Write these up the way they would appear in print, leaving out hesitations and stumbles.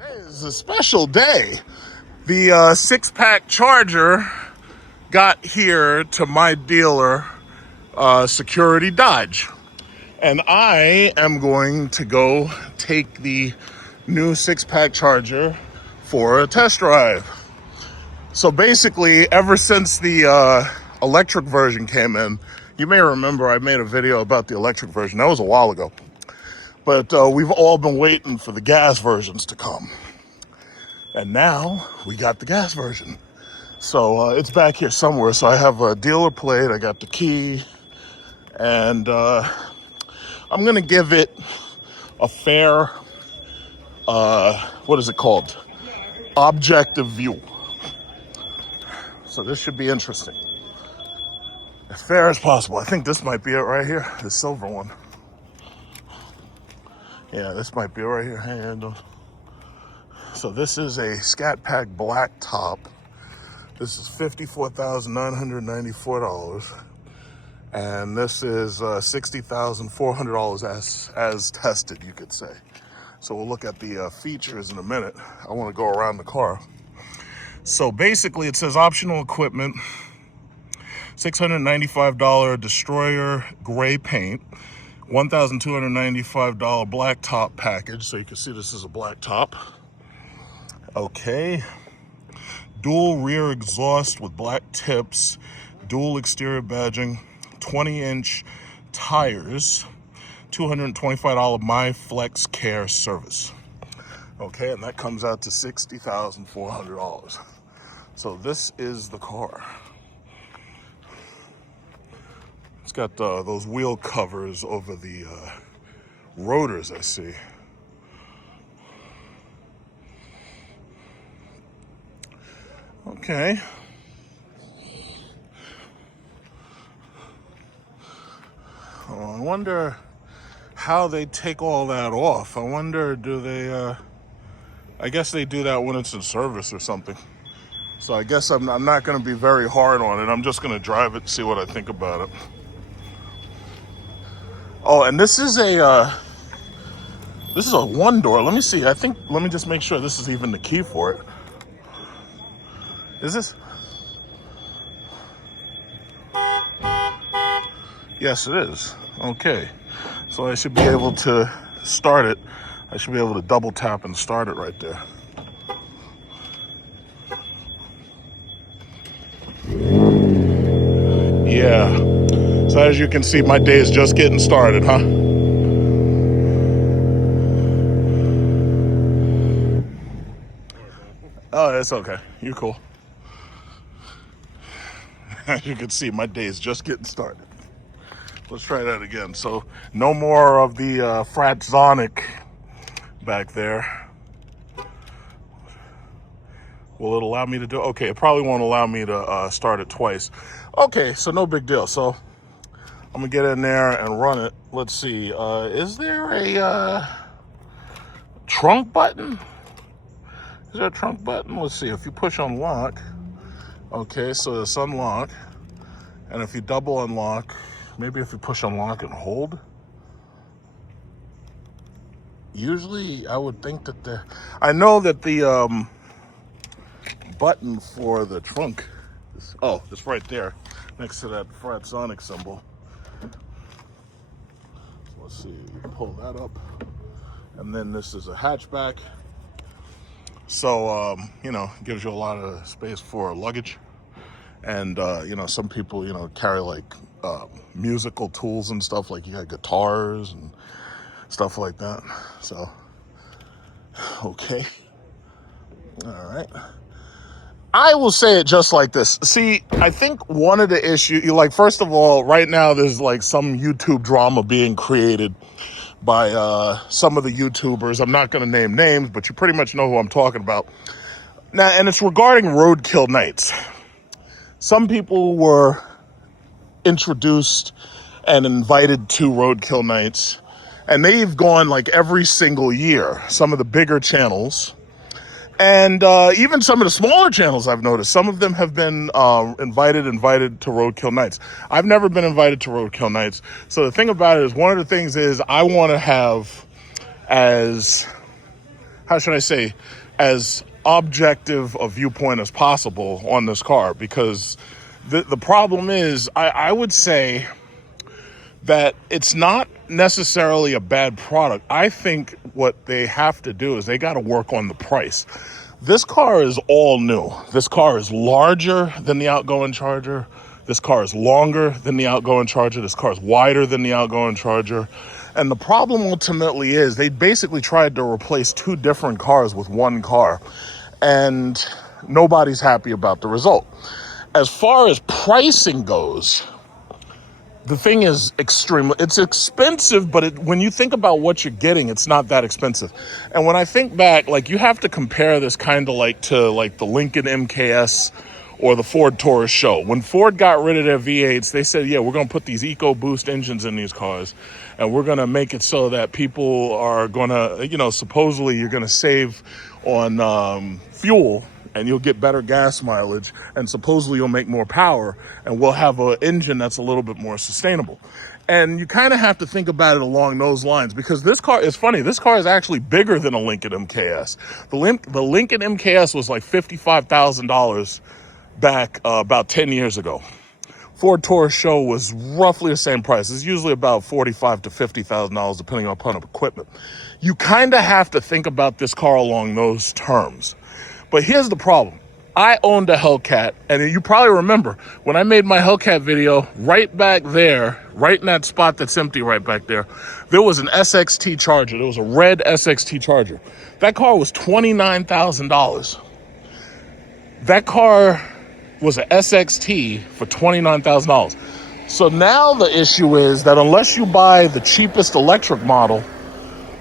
It's a special day. The Sixpack Charger got here to my dealer, Security Dodge. And I am going to go take the new Sixpack Charger for a test drive. So basically, ever since the electric version came in, you may remember I made a video about the electric version. That was a while ago. But we've all been waiting for the gas versions to come. And now we got the gas version. So it's back here somewhere. So I have a dealer plate, I got the key, and I'm gonna give it a fair, what is it called? Objective view. So this should be interesting. As fair as possible. I think this might be it right here, the silver one. Yeah, this might be it right here. Hang on. So this is a Scatpack black top. This is $54,994. And this is $60,400 as tested, you could say. So we'll look at the features in a minute. I want to go around the car. So basically it says optional equipment, $695 destroyer gray paint, $1,295 black top package. So you can see this is a black top. Okay. Dual rear exhaust with black tips, dual exterior badging, 20-inch tires, $225 My Flex Care service. Okay, and that comes out to $60,400. So this is the car. It's got those wheel covers over the rotors, I see. Okay. Oh, I wonder how they take all that off. I wonder, do they, I guess they do that when it's in service or something. So I guess I'm not going to be very hard on it. I'm just going to drive it and see what I think about it. Oh, and this is a one door. Let me see. Let me just make sure this is even the key for it. Is this? Yes, it is. Okay. So I should be able to start it. I should be able to double tap and start it right there. Yeah. So as you can see, my day is just getting started, huh? Oh, it's okay. You're cool. As you can see, my day is just getting started. Let's try that again. So no more of the Fratzonic back there. Will it allow me to do? Okay, it probably won't allow me to start it twice. Okay, so no big deal. So I'm gonna get in there and run it. Let's see. Is there a trunk button? Is there a trunk button? Let's see. If you push unlock. Okay, so it's unlock. And if you double unlock, maybe if you push unlock and hold. Usually, I would think that I know that the button for the trunk is, oh, it's right there next to that Fratzonic symbol. So let's see, pull that up. And then this is a hatchback. So, gives you a lot of space for luggage. And, some people, carry like musical tools and stuff, like you got guitars and stuff like that. So, okay. All right. I will say it just like this. See, I think one of the issues, first of all, right now there's like some YouTube drama being created by some of the YouTubers. I'm not going to name names, but you pretty much know who I'm talking about. Now, and it's regarding roadkill nights. Some people were introduced and invited to roadkill nights, and they've gone like every single year, some of the bigger channels. And even some of the smaller channels, I've noticed, some of them have been invited to roadkill nights. I've never been invited to roadkill nights. So the thing about it is, one of the things is I want to have as, how should I say, as objective a viewpoint as possible on this car, because the problem is, I would say that it's not necessarily a bad product. I think what they have to do is they got to work on the price. This car is all new. This car is larger than the outgoing Charger. This car is longer than the outgoing Charger. This car is wider than the outgoing Charger. And the problem ultimately is they basically tried to replace two different cars with one car, and nobody's happy about the result. As far as pricing goes, the thing is it's expensive, but when you think about what you're getting, it's not that expensive. And when I think back, like, you have to compare this kind of like to like the Lincoln MKS or the Ford Taurus Show. When Ford got rid of their V8s, they said, yeah, we're going to put these EcoBoost engines in these cars, and we're going to make it so that people are going to, supposedly you're going to save on fuel, and you'll get better gas mileage, and supposedly you'll make more power, and we'll have an engine that's a little bit more sustainable. And you kind of have to think about it along those lines, because this car is funny. This car is actually bigger than a Lincoln MKS. The Lincoln MKS was like $55,000 back about 10 years ago. Ford Taurus Show was roughly the same price. It's usually about $45,000 to $50,000 depending upon equipment. You kind of have to think about this car along those terms. But here's the problem. I owned a Hellcat, and you probably remember when I made my Hellcat video, right back there, right in that spot that's empty right back there, there was an SXT Charger. There was a red SXT Charger. That car was $29,000. That car was an SXT for $29,000. So now the issue is that unless you buy the cheapest electric model,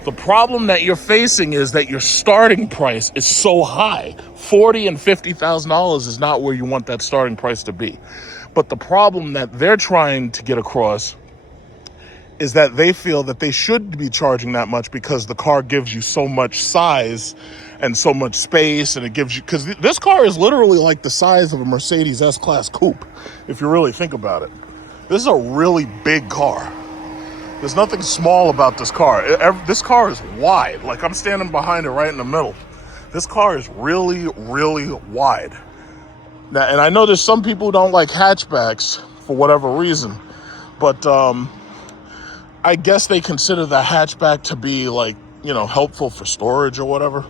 the problem that you're facing is that your starting price is so high. $40,000 and $50,000 is not where you want that starting price to be. But the problem that they're trying to get across is that they feel that they should be charging that much because the car gives you so much size and so much space, and it gives you, because this car is literally like the size of a Mercedes S-Class coupe, if you really think about it. This is a really big car. There's nothing small about this car. This car is wide. Like, I'm standing behind it right in the middle. This car is really, really wide. Now, and I know there's some people who don't like hatchbacks for whatever reason, but I guess they consider the hatchback to be like, helpful for storage or whatever.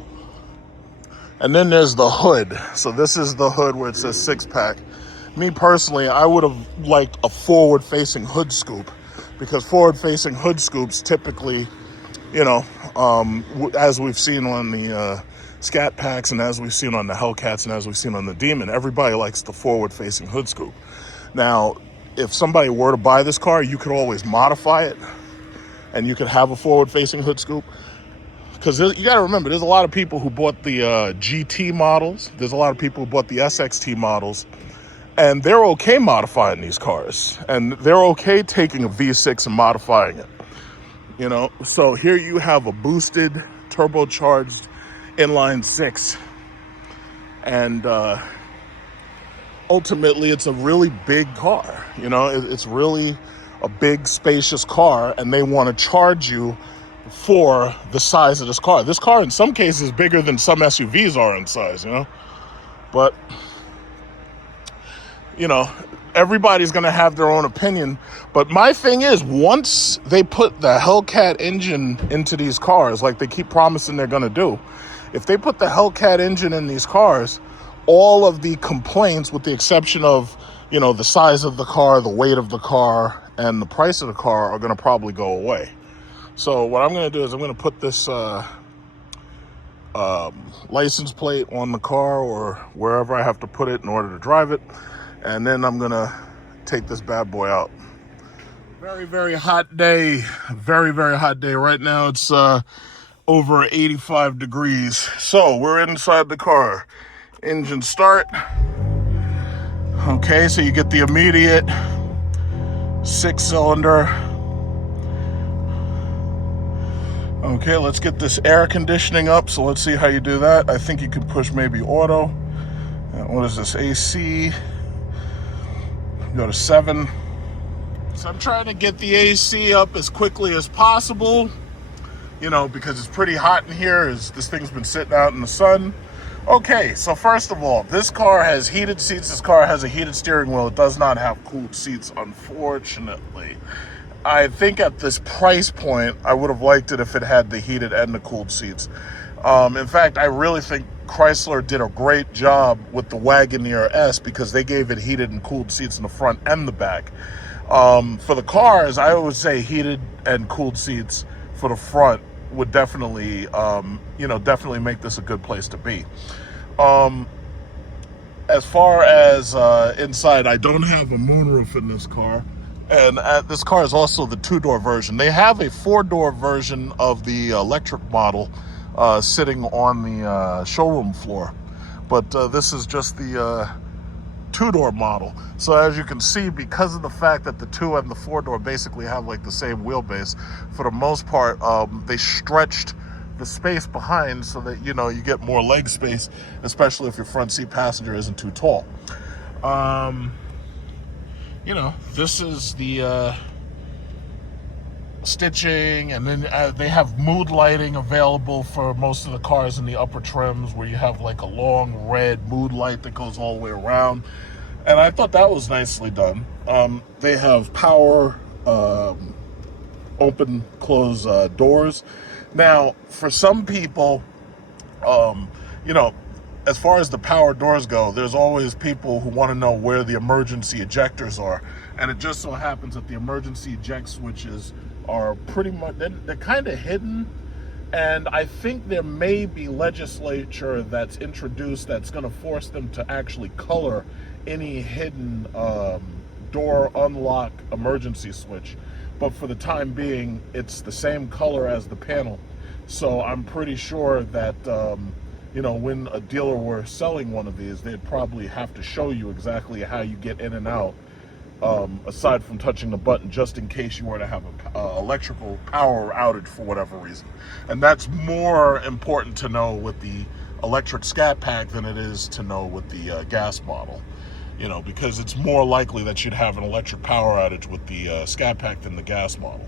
And then there's the hood. So this is the hood where it says Sixpack. Me personally, I would have liked a forward-facing hood scoop, because forward-facing hood scoops typically, as we've seen on the Scatpacks, and as we've seen on the Hellcats, and as we've seen on the Demon, everybody likes the forward-facing hood scoop. Now, if somebody were to buy this car, you could always modify it, and you could have a forward-facing hood scoop. Because you got to remember, there's a lot of people who bought the GT models. There's a lot of people who bought the SXT models. And they're okay modifying these cars. And they're okay taking a V6 and modifying it. So here you have a boosted, turbocharged inline six. And ultimately, it's a really big car. It's really a big, spacious car. And they want to charge you for the size of this car. This car, in some cases, is bigger than some SUVs are in size, But, everybody's going to have their own opinion. But my thing is, once they put the Hellcat engine into these cars, like they keep promising they're going to do, if they put the Hellcat engine in these cars, all of the complaints, with the exception of, the size of the car, the weight of the car, and the price of the car, are going to probably go away. So what I'm going to do is I'm going to put this license plate on the car or wherever I have to put it in order to drive it. And then I'm going to take this bad boy out. Very, very hot day. Very, very hot day. Right now it's over 85 degrees. So we're inside the car. Engine start. Okay, so you get the immediate 6-cylinder. Okay, let's get this air conditioning up. So let's see how you do that. I think you can push maybe auto. What is this, AC? Go to 7. So I'm trying to get the AC up as quickly as possible. because it's pretty hot in here. This thing's been sitting out in the sun. Okay, so first of all, this car has heated seats. This car has a heated steering wheel. It does not have cooled seats, unfortunately. I think at this price point, I would have liked it if it had the heated and the cooled seats. In fact, I really think Chrysler did a great job with the Wagoneer S because they gave it heated and cooled seats in the front and the back. For the cars, I would say heated and cooled seats for the front would definitely, definitely make this a good place to be. As far as inside, I don't have a moonroof in this car. And this car is also the 2-door version. They have a 4-door version of the electric model sitting on the showroom floor. But this is just the 2-door model. So as you can see, because of the fact that the 2 and the 4-door basically have like the same wheelbase, for the most part, they stretched the space behind so that, you get more leg space, especially if your front seat passenger isn't too tall. This is the stitching, and then they have mood lighting available for most of the cars in the upper trims, where you have like a long red mood light that goes all the way around, and I thought that was nicely done. They have power open close doors. Now for some people, as far as the power doors go, there's always people who want to know where the emergency ejectors are, and it just so happens that the emergency eject switches are pretty much, they're kind of hidden, and I think there may be legislature that's introduced that's going to force them to actually color any hidden door unlock emergency switch, but for the time being it's the same color as the panel. So I'm pretty sure that when a dealer were selling one of these, they'd probably have to show you exactly how you get in and out, aside from touching the button, just in case you were to have a electrical power outage for whatever reason. And that's more important to know with the electric Scatpack than it is to know with the gas model, because it's more likely that you'd have an electric power outage with the Scatpack than the gas model.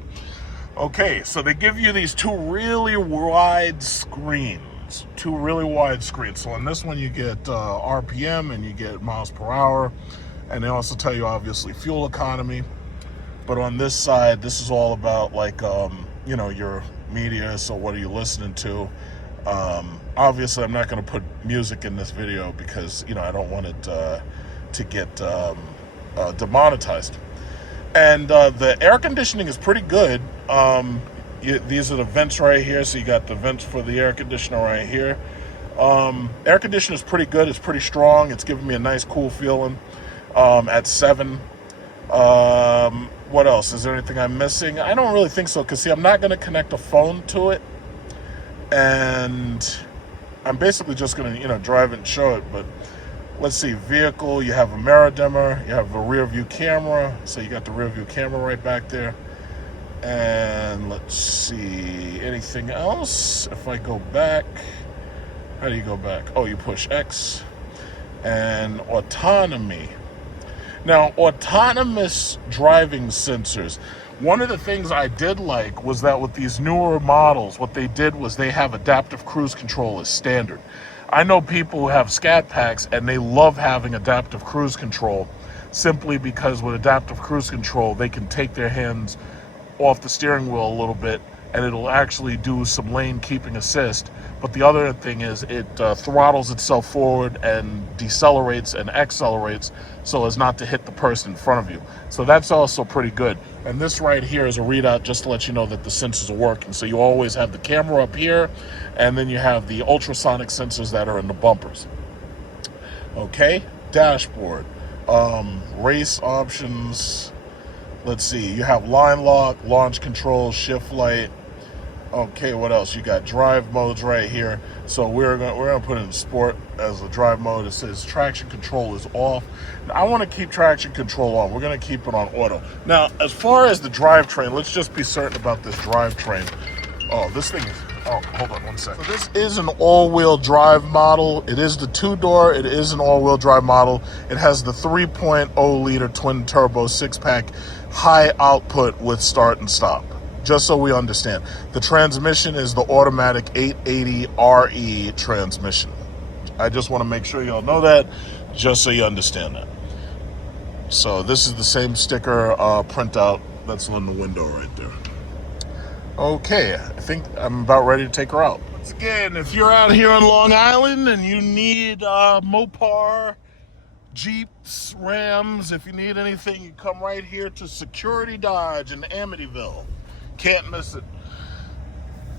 Okay, so they give you these two really wide screens. So on this one you get RPM and you get miles per hour, and they also tell you obviously fuel economy. But on this side, this is all about like your media. So what are you listening to? Obviously I'm not going to put music in this video because I don't want it to get demonetized. And the air conditioning is pretty good. These are the vents right here, so you got the vents for the air conditioner right here. Air conditioner is pretty good. It's pretty strong. It's giving me a nice cool feeling at 7. What else? Is there anything I'm missing? I don't really think so, because see, I'm not going to connect a phone to it, and I'm basically just going to drive it and show it. But let's see, vehicle, you have a mirror dimmer, you have a rear view camera, so you got the rear view camera right back there. And let's see, anything else? If I go back, how do you go back? Oh, you push X. And autonomy. Now, autonomous driving sensors. One of the things I did like was that with these newer models, what they did was they have adaptive cruise control as standard. I know people who have Scatpacks and they love having adaptive cruise control, simply because with adaptive cruise control, they can take their hands off the steering wheel a little bit and it'll actually do some lane keeping assist. But the other thing is it throttles itself forward and decelerates and accelerates so as not to hit the person in front of you. So that's also pretty good. And this right here is a readout just to let you know that the sensors are working. So you always have the camera up here, and then you have the ultrasonic sensors that are in the bumpers. Okay, dashboard, race options. Let's see, you have line lock, launch control, shift light. Okay, what else? You got drive modes right here. So we're gonna put in sport as a drive mode. It says traction control is off. Now, I want to keep traction control on. We're gonna keep it on auto. Now, as far as the drivetrain, let's just be certain about this drivetrain. Oh, this thing is, oh, hold on one second. So this is an all-wheel drive model. It is the 2-door. It is an all-wheel drive model. It has the 3.0 liter twin turbo 6-pack high output with start and stop. Just so we understand. The transmission is the automatic 880RE transmission. I just want to make sure y'all know that, just so you understand that. So this is the same sticker printout that's on the window right there. Okay, I think I'm about ready to take her out. Once again, if you're out here on Long Island and you need Mopar, Jeeps, Rams, if you need anything, you come right here to Security Dodge in Amityville. Can't miss it.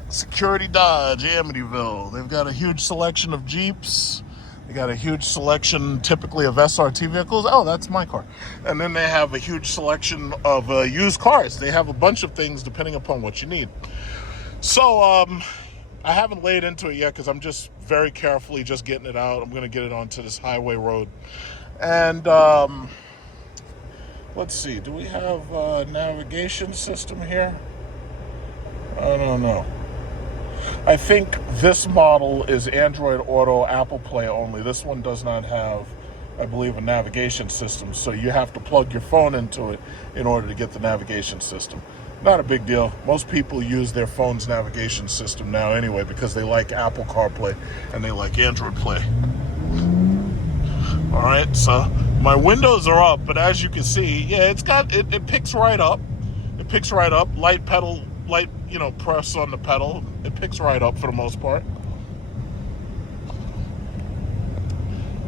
Security Dodge, Amityville. They've got a huge selection of Jeeps. They got a huge selection, typically, of SRT vehicles. Oh, that's my car. And then they have a huge selection of used cars. They have a bunch of things depending upon what you need. So, I haven't laid into it yet because I'm just very carefully just getting it out. I'm going to get it onto this highway road. And, let's see. Do we have a navigation system here? I don't know. I think this model is Android Auto, Apple Play only. This one does not have, I believe, a navigation system. So you have to plug your phone into it in order to get the navigation system. Not a big deal. Most people use their phone's navigation system now anyway because they like Apple CarPlay and they like Android Play. All right, so my windows are up, but as you can see, yeah, it picks right up. It picks right up. Light, press on the pedal. It picks right up for the most part.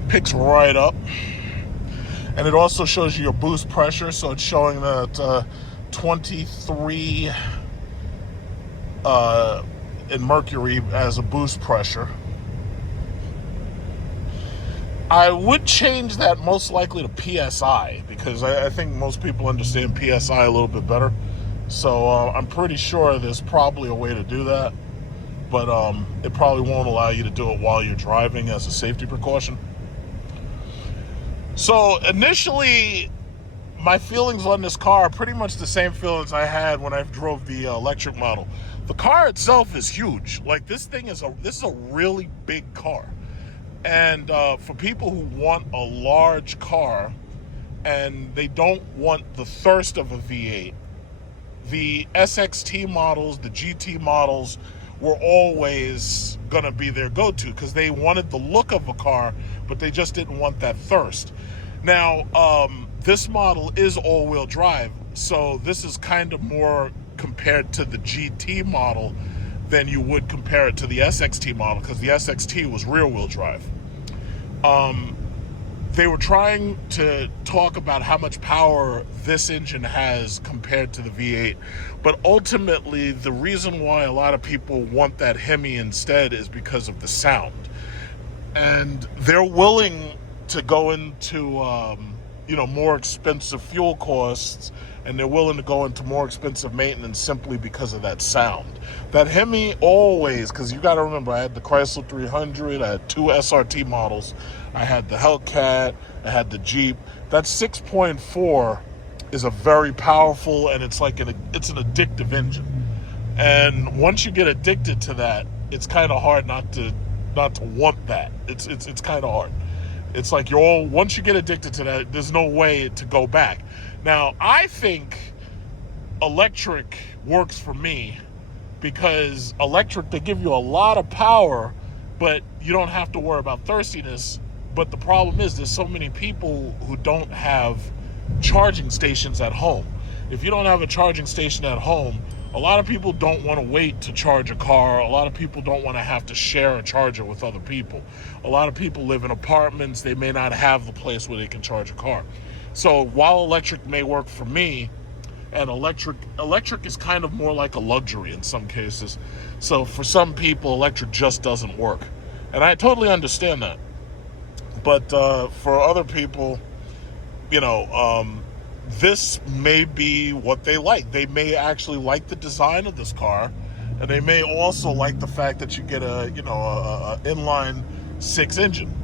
Picks right up. And it also shows you your boost pressure, so it's showing that 23 in mercury as a boost pressure. I would change that most likely to PSI because I think most people understand PSI a little bit better. So I'm pretty sure there's probably a way to do that, but it probably won't allow you to do it while you're driving as a safety precaution. So initially, my feelings on this car are pretty much the same feelings I had when I drove the electric model. The car itself is huge. Like this is a really big car. And for people who want a large car and they don't want the thirst of a V8, the SXT models, the GT models were always going to be their go-to because they wanted the look of a car, but they just didn't want that thirst. Now, this model is all-wheel drive, so this is kind of more compared to the GT model than you would compare it to the SXT model because the SXT was rear-wheel drive. They were trying to talk about how much power this engine has compared to the V8, but ultimately the reason why a lot of people want that Hemi instead is because of the sound. And they're willing to go into more expensive fuel costs, and they're willing to go into more expensive maintenance simply because of that sound. That Hemi always, because you got to remember, I had the Chrysler 300, I had two SRT models, I had the Hellcat, I had the Jeep. That 6.4 is a very powerful, and it's an addictive engine. And once you get addicted to that, it's kind of hard not to want that. It's kind of hard. It's like once you get addicted to that, there's no way to go back. Now, I think electric works for me because electric, they give you a lot of power, but you don't have to worry about thirstiness. But the problem is there's so many people who don't have charging stations at home. If you don't have a charging station at home, a lot of people don't want to wait to charge a car. A lot of people don't want to have to share a charger with other people. A lot of people live in apartments. They may not have the place where they can charge a car. So while electric may work for me, and electric is kind of more like a luxury in some cases. So for some people, electric just doesn't work. And I totally understand that. But for other people, this may be what they like. They may actually like the design of this car, and they may also like the fact that you get a inline 6 engine.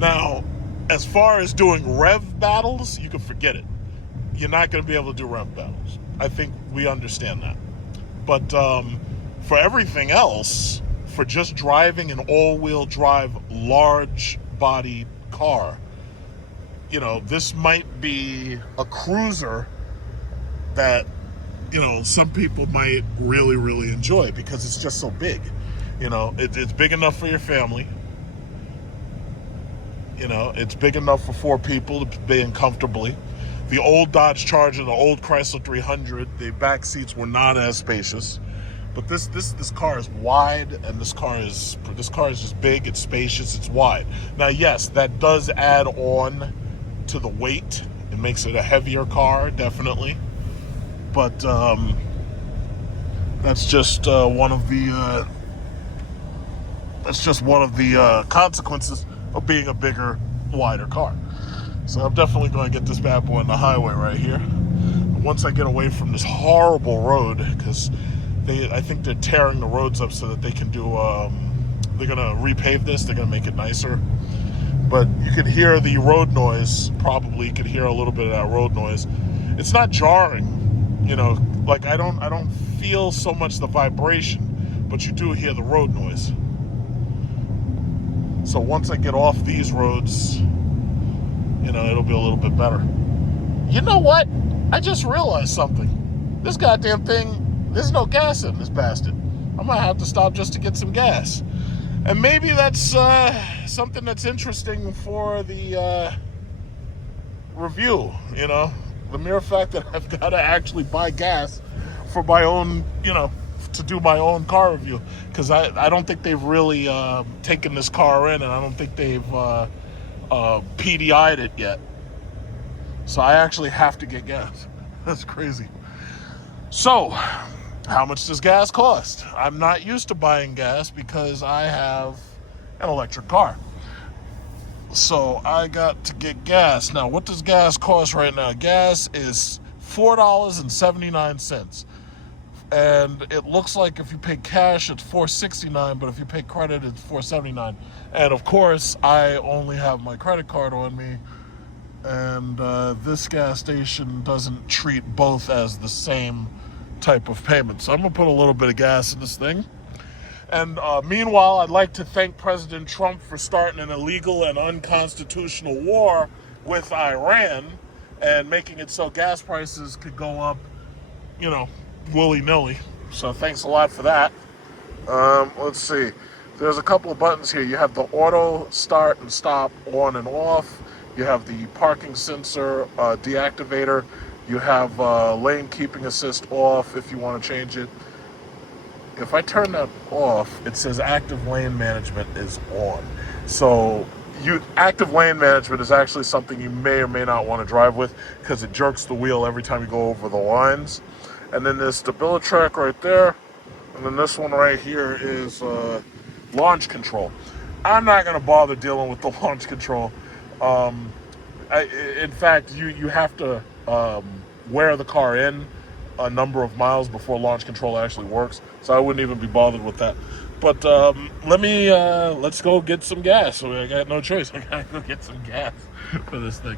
Now, as far as doing rev battles, you can forget it. You're not going to be able to do rev battles. I think we understand that. But for everything else, for just driving an all-wheel drive large body car, this might be a cruiser that you know, some people might really, really enjoy because it's just so big. You know, it's big enough for your family. You know, it's big enough for 4 people to be in comfortably. The old Dodge Charger, the old Chrysler 300, the back seats were not as spacious. But this car is wide, and this car is just big. It's spacious. It's wide. Now, yes, that does add on to the weight. It makes it a heavier car, definitely. But that's just one of the consequences of being a bigger, wider car. So I'm definitely going to get this bad boy on the highway right here. Once I get away from this horrible road, because I think they're tearing the roads up so that they can do, they're going to repave this, they're going to make it nicer. But you can hear the road noise, probably you can hear a little bit of that road noise. It's not jarring, you know, like I don't feel so much the vibration, but you do hear the road noise. So once I get off these roads, you know, it'll be a little bit better. You know what? I just realized something. This goddamn thing, there's no gas in this bastard. I might have to stop just to get some gas. And maybe that's something that's interesting for the review, you know? The mere fact that I've got to actually buy gas for my own, you know, to do my own car review. Because I don't think they've really taken this car in, and I don't think they've PDI'd it yet. So I actually have to get gas. That's crazy. So, how much does gas cost? I'm not used to buying gas because I have an electric car. So I got to get gas. Now, what does gas cost right now? Gas is $4.79. And it looks like if you pay cash, it's $4.69, but if you pay credit, it's $4.79. And of course, I only have my credit card on me. And this gas station doesn't treat both as the same type of payment. So I'm going to put a little bit of gas in this thing. And meanwhile, I'd like to thank President Trump for starting an illegal and unconstitutional war with Iran and making it so gas prices could go up, you know, willy-nilly. So thanks a lot for that. Let's see. There's a couple of buttons here. You have the auto start and stop on and off. You have the parking sensor deactivator. You have lane keeping assist off if you want to change it. If I turn that off, it says active lane management is on. So active lane management is actually something you may or may not want to drive with because it jerks the wheel every time you go over the lines. And then there's StabiliTrak right there. And then this one right here is launch control. I'm not going to bother dealing with the launch control. In fact, you have to wear the car in a number of miles before launch control actually works. So I wouldn't even be bothered with that. But let's go get some gas. So I got no choice. I gotta go get some gas for this thing.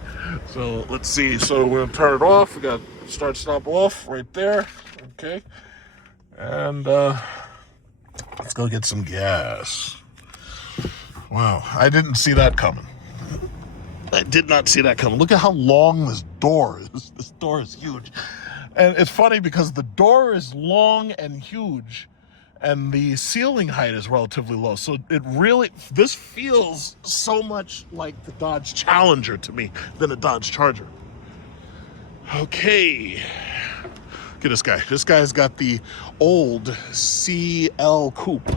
So let's see. So we're gonna turn it off. We got start stop off right there. Okay. And let's go get some gas. Wow, I didn't see that coming. I did not see that coming. Look at how long this door is. This door is huge. And it's funny because the door is long and huge and the ceiling height is relatively low. So this feels so much like the Dodge Challenger to me than a Dodge Charger. Okay. Look at this guy. This guy's got the old CL Coupe.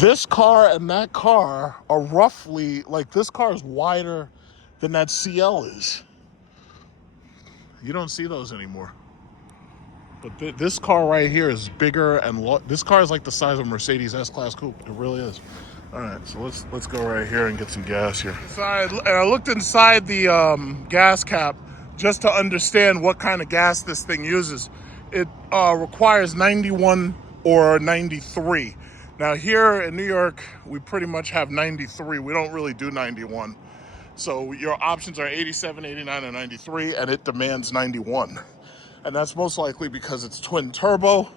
This car and that car are roughly, like this car is wider than that CL is. You don't see those anymore. But this car right here is bigger and this car is like the size of a Mercedes S-Class Coupe. It really is. All right, so let's go right here and get some gas here. I looked inside the gas cap just to understand what kind of gas this thing uses. It requires 91 or 93. Now here in New York, we pretty much have 93. We don't really do 91. So your options are 87, 89, and 93, and it demands 91. And that's most likely because it's twin turbo.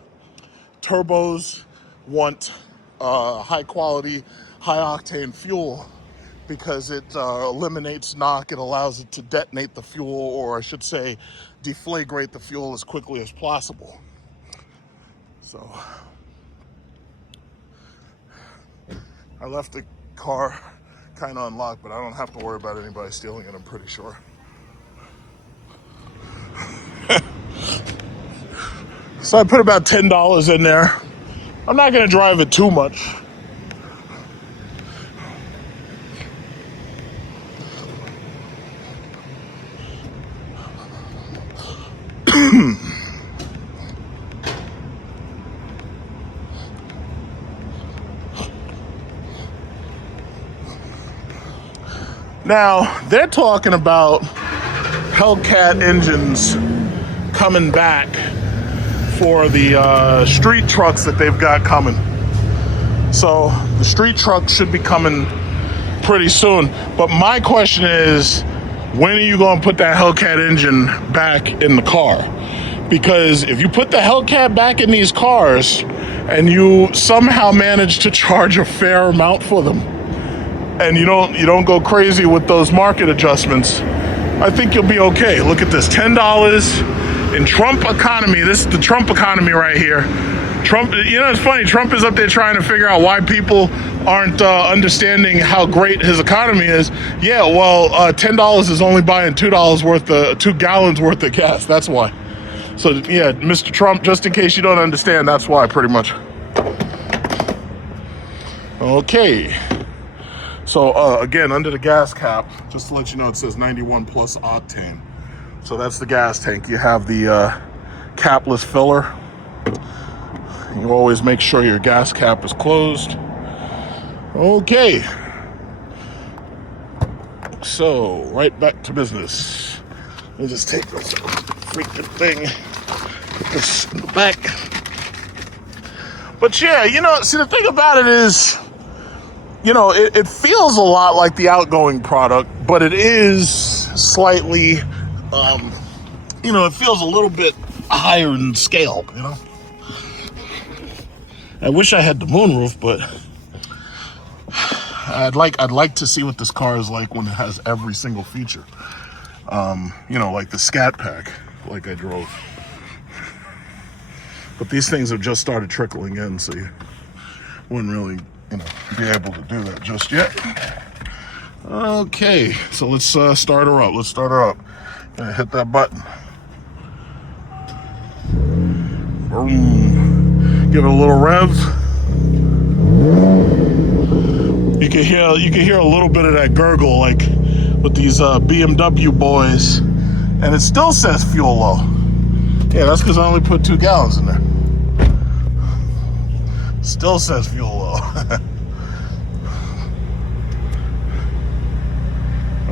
Turbos want high quality, high octane fuel because it eliminates knock. It allows it to detonate the fuel, or I should say deflagrate the fuel as quickly as possible. So I left the car kind of unlocked, but I don't have to worry about anybody stealing it, I'm pretty sure. So I put about $10 in there. I'm not gonna drive it too much. Now, they're talking about Hellcat engines coming back for the street trucks that they've got coming. So the street trucks should be coming pretty soon. But my question is, when are you going to put that Hellcat engine back in the car? Because if you put the Hellcat back in these cars and you somehow manage to charge a fair amount for them, and you don't go crazy with those market adjustments, I think you'll be okay. Look at this, $10 in Trump economy. This is the Trump economy right here. Trump, it's funny, Trump is up there trying to figure out why people aren't understanding how great his economy is. Yeah, well, $10 is only buying $2 gallons worth of gas. That's why. So yeah, Mr. Trump, just in case you don't understand, that's why, pretty much. Okay. So again, under the gas cap, just to let you know, it says 91 plus octane. So that's the gas tank. You have the capless filler. You always make sure your gas cap is closed. Okay. So, right back to business. Let me just take this freaking thing, put this in the back. But yeah, see, the thing about it is, it feels a lot like the outgoing product, but it is slightly, it feels a little bit higher in scale, I wish I had the moonroof, but I'd like to see what this car is like when it has every single feature. Like the Scatpack, like I drove. But these things have just started trickling in, so you wouldn't really, be able to do that just yet. Okay, so let's start her up. Gonna hit that button. Boom. Give it a little rev. You can hear a little bit of that gurgle, like with these BMW boys, and it still says fuel low. Yeah, that's because I only put 2 gallons in there. Still says fuel low.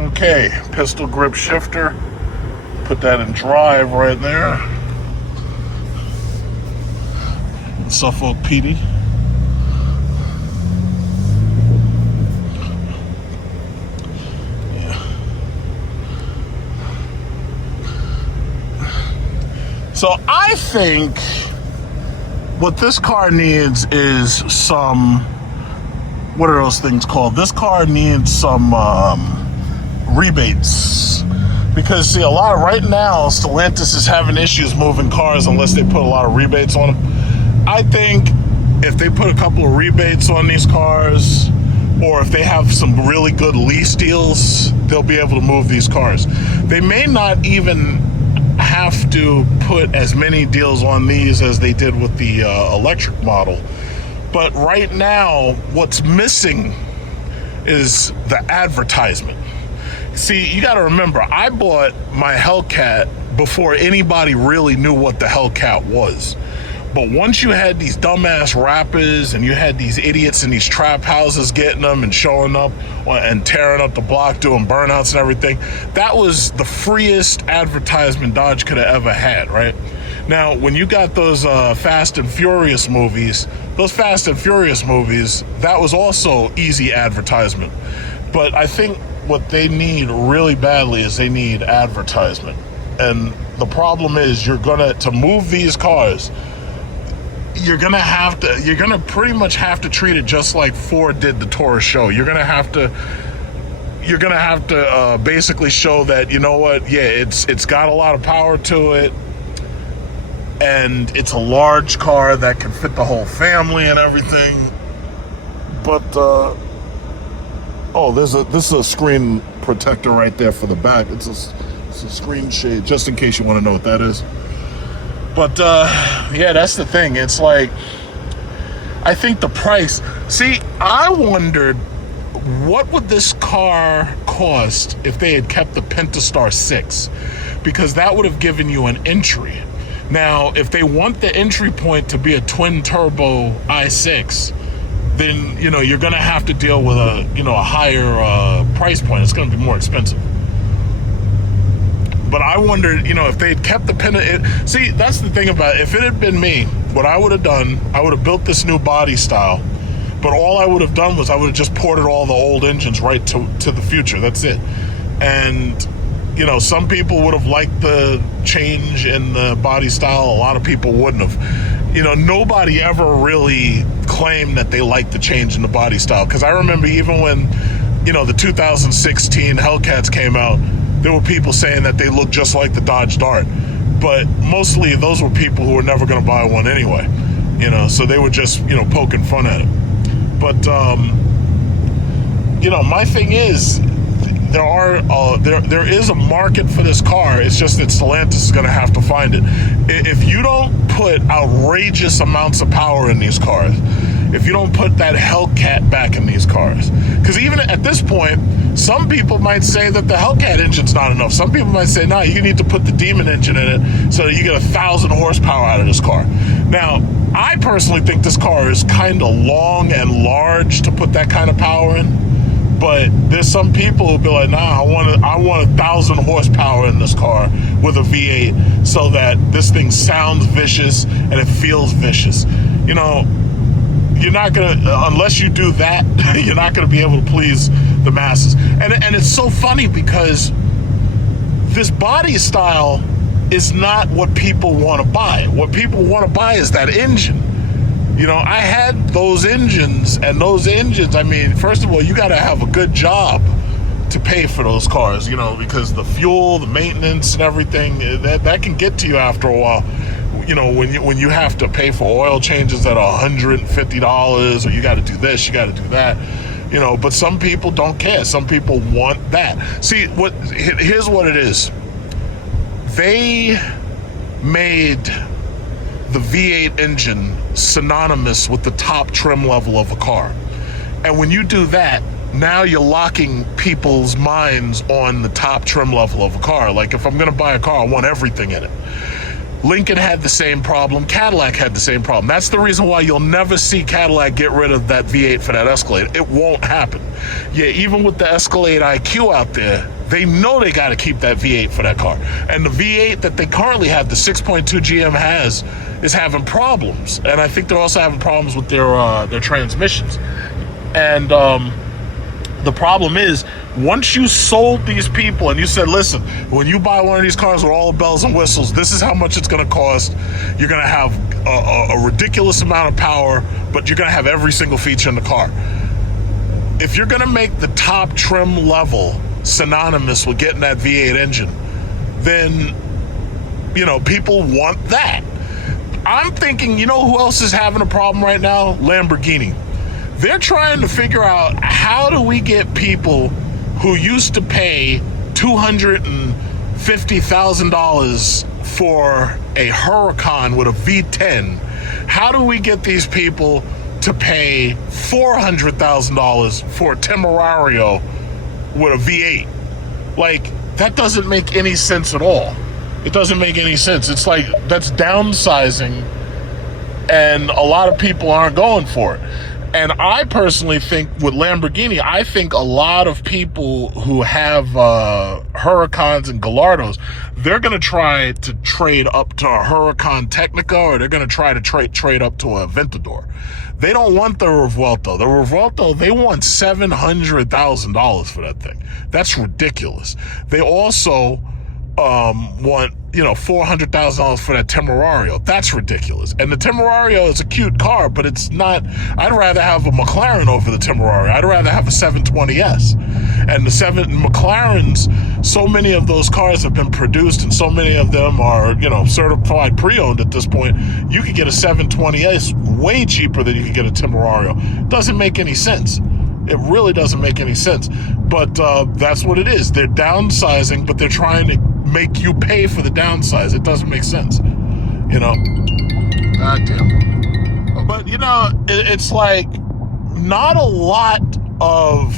Okay, pistol grip shifter. Put that in drive right there. Suffolk PD. Yeah. So I think what this car needs is some, what are those things called? This car needs some rebates. Because see, right now, Stellantis is having issues moving cars unless they put a lot of rebates on them. I think if they put a couple of rebates on these cars, or if they have some really good lease deals, they'll be able to move these cars. They may not even have to put as many deals on these as they did with the electric model. But right now, what's missing is the advertisement. See, you got to remember, I bought my Hellcat before anybody really knew what the Hellcat was. But once you had these dumbass rappers and you had these idiots in these trap houses getting them and showing up and tearing up the block, doing burnouts and everything, that was the freest advertisement Dodge could have ever had, right? Now, when you got those Fast and Furious movies, that was also easy advertisement. But I think what they need really badly is they need advertisement. And the problem is to move these cars, you're gonna pretty much have to treat it just like Ford did the Taurus show. You're gonna have to you're gonna have to basically show that, you know what, yeah, it's got a lot of power to it, and it's a large car that can fit the whole family and everything. But this is a screen protector right there for the back. It's a screen shade, just in case you want to know what that is. But yeah, that's the thing. It's like, I think the price. See, I wondered, what would this car cost if they had kept the Pentastar 6? Because that would have given you an entry. Now, if they want the entry point to be a twin turbo i6, then, you know, you're going to have to deal with a higher price point. It's going to be more expensive. But I wondered, you know, if they'd kept the Penta. See, that's the thing about it. If it had been me, what I would have done, I would have built this new body style. But all I would have done was I would have just ported all the old engines right to the future. That's it. And, you know, some people would have liked the change in the body style. A lot of people wouldn't have. You know, nobody ever really claimed that they liked the change in the body style. Because I remember even when, you know, the 2016 Hellcats came out, there were people saying that they looked just like the Dodge Dart. But mostly those were people who were never going to buy one anyway. You know, so they were just, you know, poking fun at it. But, you know, my thing is, there is a market for this car. It's just that Stellantis is going to have to find it. If you don't put outrageous amounts of power in these cars, if you don't put that Hellcat back in these cars, because even at this point, some people might say that the Hellcat engine's not enough. Some people might say, no, you need to put the Demon engine in it so that you get 1,000 horsepower out of this car. Now, I personally think this car is kind of long and large to put that kind of power in. But there's some people who'll be like, nah, I want 1,000 horsepower in this car with a V8 so that this thing sounds vicious and it feels vicious. You know, you're not gonna, unless you do that, you're not gonna be able to please the masses. And it's so funny because this body style is not what people want to buy. What people want to buy is that engine. You know, I had those engines, and those engines, I mean, first of all, you got to have a good job to pay for those cars, you know, because the fuel, the maintenance and everything, that can get to you after a while. You know, when you have to pay for oil changes that are $150, or you got to do this, you got to do that. You know, but some people don't care. Some people want that. See, here's what it is. They made the V8 engine synonymous with the top trim level of a car. And when you do that, now you're locking people's minds on the top trim level of a car. Like, if I'm going to buy a car, I want everything in it. Lincoln had the same problem. Cadillac had the same problem. That's the reason why you'll never see Cadillac get rid of that V8 for that Escalade. It won't happen. Yeah, even with the Escalade IQ out there, they know they got to keep that V8 for that car. And the V8 that they currently have, the 6.2 GM is having problems. And I think they're also having problems with their transmissions. And the problem is, once you sold these people and you said, listen, when you buy one of these cars with all the bells and whistles, this is how much it's going to cost. You're going to have a ridiculous amount of power, but you're going to have every single feature in the car. If you're going to make the top trim level synonymous with getting that V8 engine, then, you know, people want that. I'm thinking, you know who else is having a problem right now? Lamborghini. They're trying to figure out, how do we get people who used to pay $250,000 for a Huracan with a V10, how do we get these people to pay $400,000 for a Temerario with a V8? Like, that doesn't make any sense at all. It doesn't make any sense. It's like, that's downsizing, and a lot of people aren't going for it. And I personally think with Lamborghini, I think a lot of people who have Huracans and Gallardos, they're going to try to trade up to a Huracan Technica, or they're going to try to trade up to a Aventador. They don't want the Revuelto. The Revuelto, they want $700,000 for that thing. That's ridiculous. They also want $400,000 for that Temerario. That's ridiculous. And the Temerario is a cute car, but it's not. I'd rather have a McLaren over the Temerario. I'd rather have a 720S. And the McLarens, so many of those cars have been produced, and so many of them are, certified pre-owned at this point. You could get a 720S way cheaper than you could get a Temerario. Doesn't make any sense. It really doesn't make any sense. But that's what it is. They're downsizing, but they're trying to make you pay for the downsize. It doesn't make sense. God damn. But, it's like not a lot of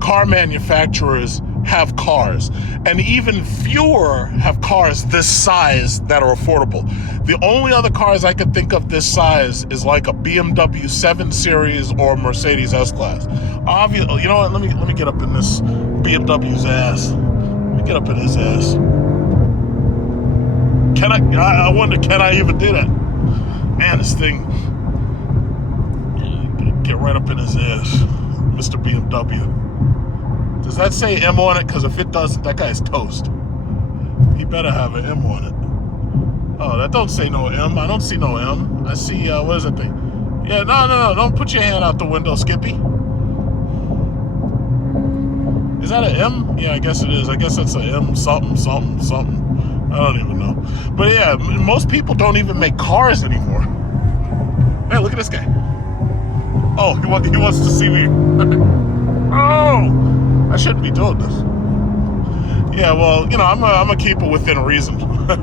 car manufacturers have cars, and even fewer have cars this size that are affordable. The only other cars I could think of this size is like a BMW 7 Series or Mercedes S-Class. Obviously, you know what? Let me get up in this BMW's ass. Let me get up in his ass. I wonder, can I even do that? Man, this thing, get right up in his ass, Mr. BMW. Does that say M on it? Because if it doesn't, that guy's toast. He better have an M on it. Oh, that don't say no M. I don't see no M. I see, what is that thing? Yeah, no. Don't put your hand out the window, Skippy. Is that an M? Yeah, I guess it is. I guess that's a M something. I don't even know. But yeah, most people don't even make cars anymore. Hey, look at this guy. Oh, he wants to see me. Oh! I shouldn't be doing this. Yeah, well, I'm gonna keep it within reason.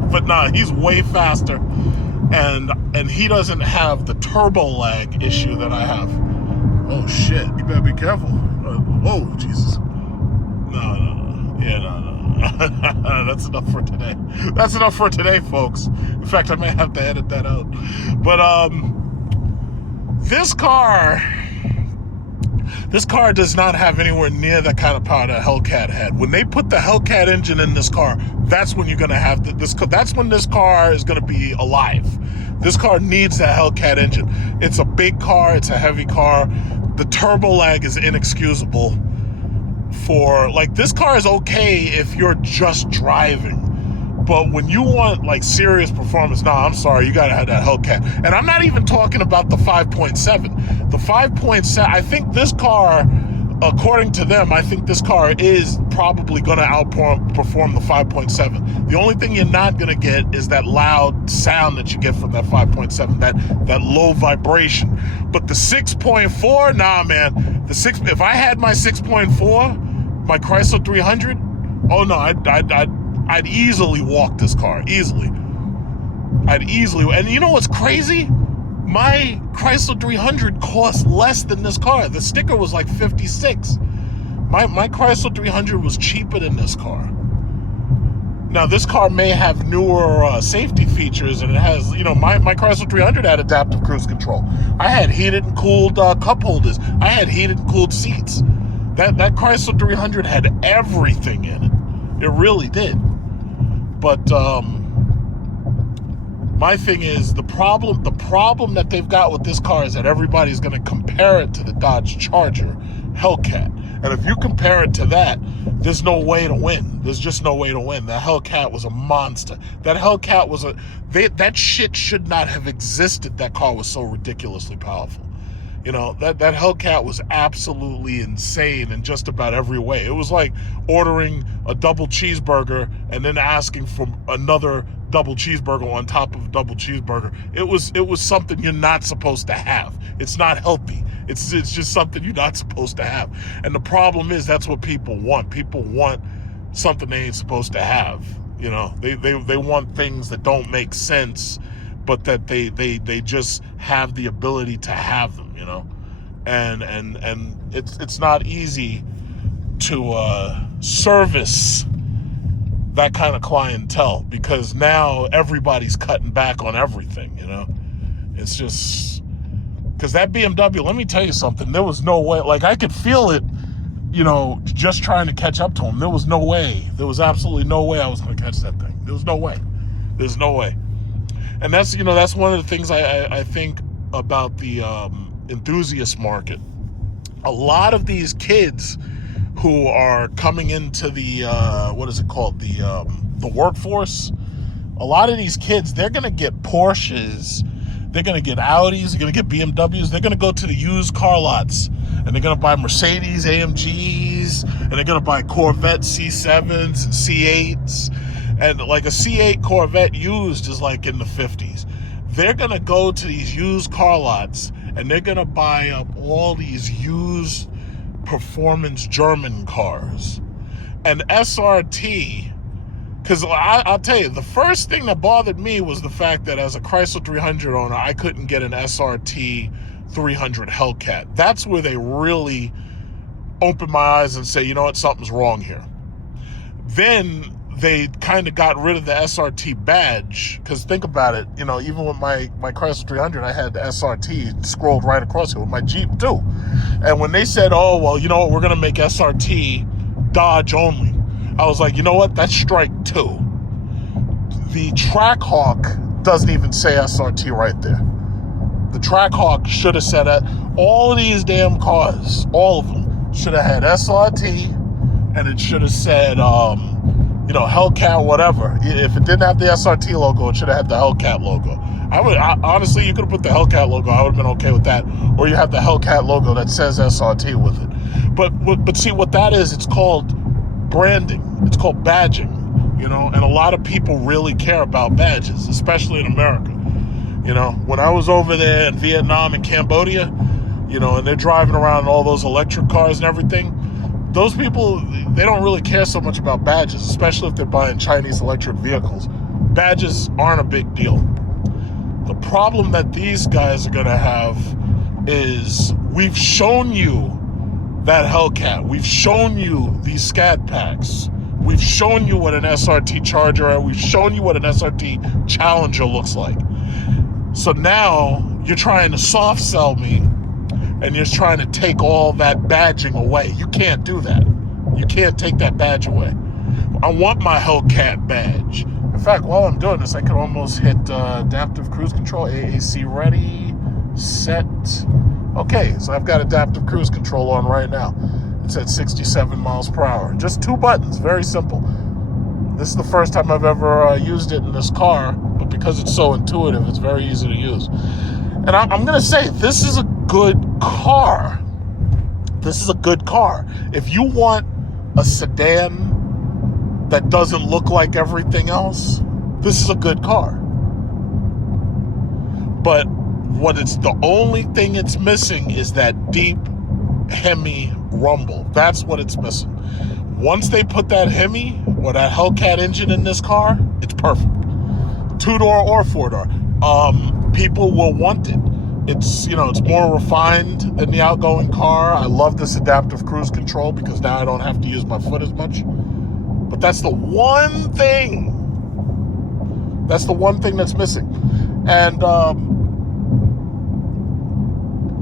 But nah, he's way faster, and he doesn't have the turbo lag issue that I have. Oh shit! You better be careful. Oh Jesus! No. Yeah, no. That's enough for today. That's enough for today, folks. In fact, I may have to edit that out. But this car does not have anywhere near that kind of power that Hellcat had. When they put the Hellcat engine in this car, that's when you're going to have that's when this car is going to be alive. This car needs that Hellcat engine. It's a big car. It's a heavy car. The turbo lag is inexcusable this car is okay if you're just driving. But when you want serious performance, I'm sorry, you gotta have that Hellcat. And I'm not even talking about the 5.7. The 5.7, I think this car, according to them, I think this car is probably gonna outperform the 5.7. The only thing you're not gonna get is that loud sound that you get from that 5.7, that low vibration. But the 6.4, nah, man. If I had my 6.4, my Chrysler 300, oh no, I'd easily walk this car, easily. And you know what's crazy? My Chrysler 300 cost less than this car. The sticker was like $56. My Chrysler 300 was cheaper than this car. Now, this car may have newer safety features, and it has, my Chrysler 300 had adaptive cruise control. I had heated and cooled cup holders. I had heated and cooled seats. That Chrysler 300 had everything in it. It really did. But my thing is, the problem that they've got with this car is that everybody's going to compare it to the Dodge Charger Hellcat. And if you compare it to that, there's no way to win. There's just no way to win. That Hellcat was a monster. That Hellcat was that shit should not have existed. That car was so ridiculously powerful. That Hellcat was absolutely insane in just about every way. It was like ordering a double cheeseburger and then asking for another double cheeseburger on top of a double cheeseburger. It was something you're not supposed to have. It's not healthy. It's just something you're not supposed to have. And the problem is that's what people want. People want something they ain't supposed to have. They want things that don't make sense, but that they just have the ability to have them, and it's not easy to service that kind of clientele, because now everybody's cutting back on everything. It's just because that BMW, let me tell you something, there was no way, I could feel it, just trying to catch up to him. There was absolutely no way I was going to catch that thing. There's no way. And that's one of the things I think about the enthusiast market. A lot of these kids who are coming into the what is it called, the the workforce, a lot of these kids, they're going to get Porsches, they're going to get Audis, they're going to get BMWs, they're going to go to the used car lots, and they're going to buy Mercedes AMGs, and they're going to buy Corvette C7s, C8s, and like a C8 Corvette used is like in the 50s. They're going to go to these used car lots, and they're going to buy up all these used performance German cars. And SRT, because I'll tell you, the first thing that bothered me was the fact that as a Chrysler 300 owner, I couldn't get an SRT 300 Hellcat. That's where they really opened my eyes and say, you know what, something's wrong here. Then they kind of got rid of the SRT badge, because think about it, you know, even with my Chrysler 300, I had the SRT scrolled right across it with my Jeep too. And when they said, oh, well, you know what, we're going to make SRT Dodge only, I was like, you know what? That's strike two. The Trackhawk doesn't even say SRT right there. The Trackhawk should have said that. All of these damn cars, all of them, should have had SRT, and it should have said, you know, Hellcat, whatever. If it didn't have the SRT logo, it should have had the Hellcat logo. Honestly, you could have put the Hellcat logo. I would have been okay with that. Or you have the Hellcat logo that says SRT with it. But see, what that is, it's called branding. It's called badging, you know, and a lot of people really care about badges, especially in America. You know, when I was over there in Vietnam and Cambodia, you know, and they're driving around in all those electric cars and everything, those people, they don't really care so much about badges, especially if they're buying Chinese electric vehicles. Badges aren't a big deal. The problem that these guys are going to have is, we've shown you that Hellcat. We've shown you these Scatpacks. We've shown you what an SRT Charger is. We've shown you what an SRT Challenger looks like. So now you're trying to soft sell me, and you're trying to take all that badging away. You can't do that. You can't take that badge away. I want my Hellcat badge. In fact, while I'm doing this, I can almost hit adaptive cruise control, AAC ready, set. Okay, so I've got adaptive cruise control on right now. It's at 67 miles per hour. Just 2 buttons, very simple. This is the first time I've ever used it in this car, but because it's so intuitive, it's very easy to use. And I'm going to say, this is a good car. This is a good car. If you want a sedan that doesn't look like everything else, this is a good car. But the only thing it's missing is that deep Hemi rumble. That's what it's missing. Once they put that Hemi or that Hellcat engine in this car, it's perfect. 2-door or 4-door. People will want it. It's, you know, it's more refined than the outgoing car. I love this adaptive cruise control because now I don't have to use my foot as much. But that's the one thing. That's the one thing that's missing. And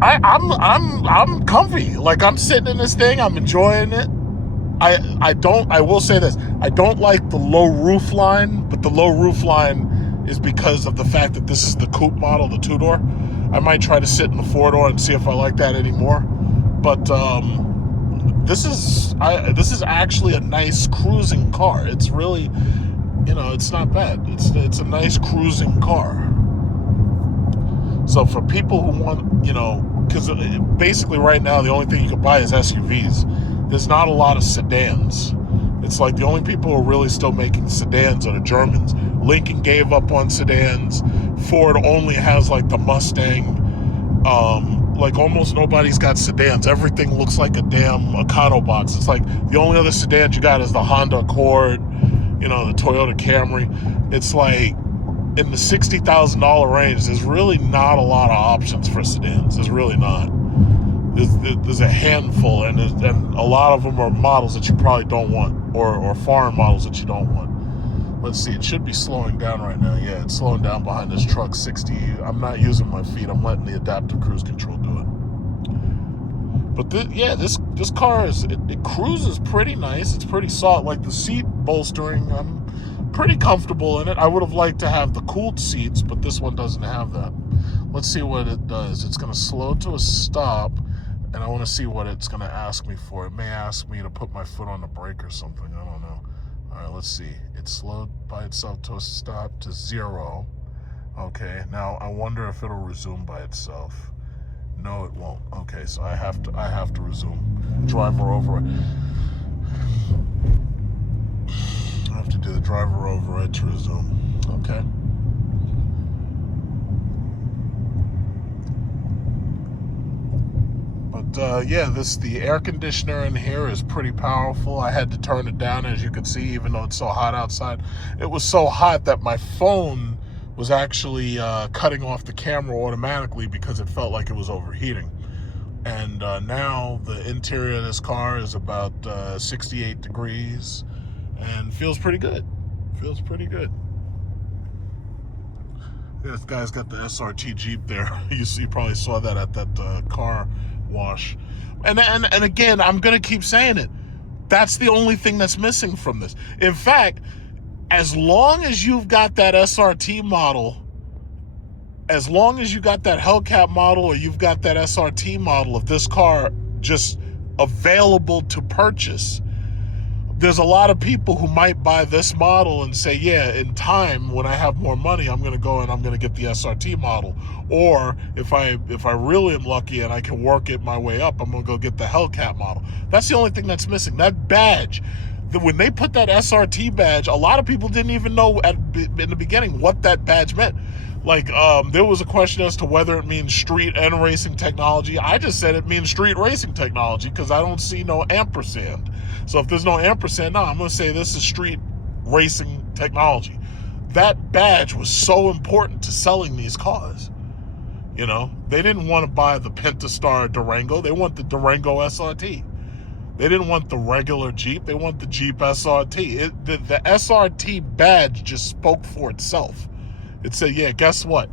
I'm comfy. Like, I'm sitting in this thing, I'm enjoying it. I will say this, I don't like the low roof line, but the low roof line is because of the fact that this is the coupe model, the 2-door. I might try to sit in the 4-door and see if I like that anymore. But this is actually a nice cruising car. It's really, you know, it's not bad. It's a nice cruising car. So for people who want, you know, because basically right now the only thing you can buy is SUVs. There's not a lot of sedans. It's like the only people who are really still making sedans are the Germans. Lincoln gave up on sedans. Ford only has like the Mustang. Like almost nobody's got sedans. Everything looks like a damn Econo box. It's like the only other sedans you got is the Honda Accord, you know, the Toyota Camry. It's like in the $60,000 range, there's really not a lot of options for sedans. There's really not. There's a handful, and a lot of them are models that you probably don't want, or foreign models that you don't want. Let's see, it should be slowing down right now. Yeah, it's slowing down behind this truck, 60. I'm not using my feet. I'm letting the adaptive cruise control do it. But this car it cruises pretty nice. It's pretty solid. Like the seat bolstering, I'm pretty comfortable in it. I would have liked to have the cooled seats, but this one doesn't have that. Let's see what it does. It's going to slow to a stop, and I want to see what it's going to ask me for. It may ask me to put my foot on the brake or something. I don't know. All right, let's see. It slowed by itself to a stop to 0. Okay, now I wonder if it'll resume by itself. No, it won't. Okay, so I have to resume. Driver override. I have to do the driver override to resume. Okay. But yeah, the air conditioner in here is pretty powerful. I had to turn it down, as you can see, even though it's so hot outside. It was so hot that my phone was actually cutting off the camera automatically because it felt like it was overheating. And now the interior of this car is about 68 degrees and feels pretty good. Feels pretty good. This guy's got the SRT Jeep there. You probably saw that at that car wash. And again, I'm going to keep saying it. That's the only thing that's missing from this. In fact, as long as you've got that SRT model, as long as you got that Hellcat model or you've got that SRT model of this car just available to purchase, there's a lot of people who might buy this model and say, yeah, in time, when I have more money, I'm going to go and I'm going to get the SRT model. Or if I really am lucky and I can work it my way up, I'm going to go get the Hellcat model. That's the only thing that's missing. That badge. When they put that SRT badge, a lot of people didn't even know in the beginning what that badge meant. Like, there was a question as to whether it means street and racing technology. I just said it means street racing technology because I don't see no ampersand. So if there's no ampersand, no, I'm going to say this is street racing technology. That badge was so important to selling these cars. You know, they didn't want to buy the Pentastar Durango. They want the Durango SRT. They didn't want the regular Jeep. They want the Jeep SRT. The SRT badge just spoke for itself. It said, yeah, guess what?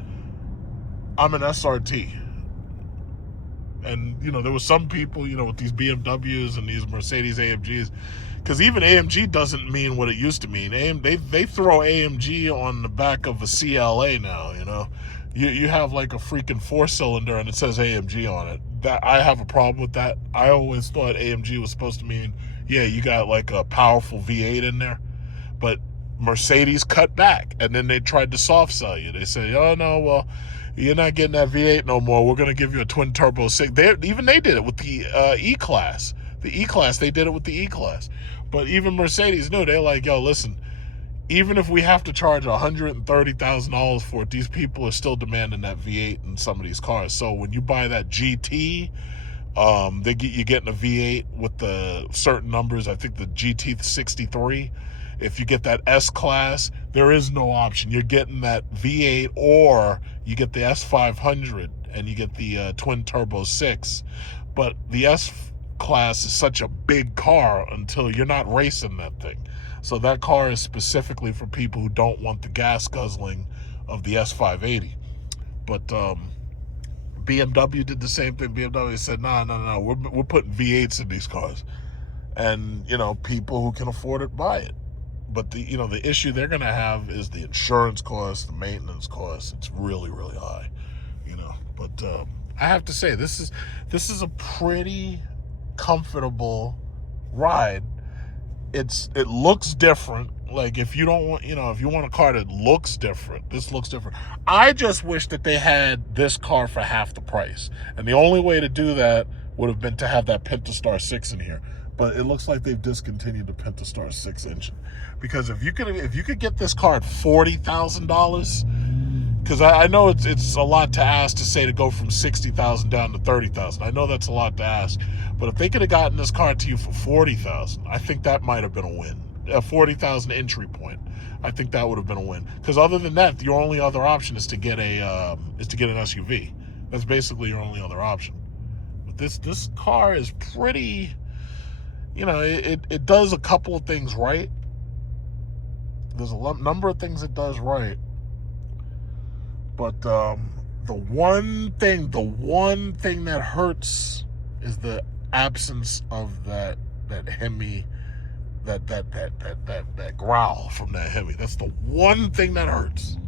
I'm an SRT. And, you know, there were some people, you know, with these BMWs and these Mercedes AMGs, because even AMG doesn't mean what it used to mean. They throw AMG on the back of a CLA now, you know. You have like a freaking 4-cylinder and it says AMG on it. That I have a problem with that. I always thought AMG was supposed to mean, yeah, you got like a powerful V8 in there. But Mercedes cut back, and then they tried to soft sell you. They said, oh, no, well, you're not getting that V8 no more. We're going to give you a twin-turbo 6. They did it with the E-Class. The E-Class, they did it with the E-Class. But even Mercedes knew. They're like, yo, listen, even if we have to charge $130,000 for it, these people are still demanding that V8 in some of these cars. So when you buy that GT, you're getting a V8 with the certain numbers. I think the GT63. If you get that S-Class, there is no option. You're getting that V8, or you get the S500 and you get the twin-turbo 6. But the S-Class is such a big car until you're not racing that thing. So that car is specifically for people who don't want the gas guzzling of the S580. But BMW did the same thing. BMW said, no, we're putting V8s in these cars. And, you know, people who can afford it, buy it. But the issue they're going to have is the insurance costs, the maintenance costs. It's really, really high, you know. But I have to say, this is a pretty comfortable ride. It looks different. Like, if you don't want, if you want a car that looks different, this looks different. I just wish that they had this car for half the price. And the only way to do that would have been to have that Pentastar 6 in here. But it looks like they've discontinued the Pentastar 6 engine. Because if you could get this car at $40,000, because I know it's a lot to ask to say to go from $60,000 down to $30,000. I know that's a lot to ask, but if they could have gotten this car to you for $40,000, I think that might have been a win. A $40,000 entry point, I think that would have been a win. Because other than that, your only other option is to get an SUV. That's basically your only other option. But this car is pretty. It does a couple of things right. There's a number of things it does right. But the one thing that hurts is the absence of that Hemi, that growl from that Hemi. That's the one thing that hurts.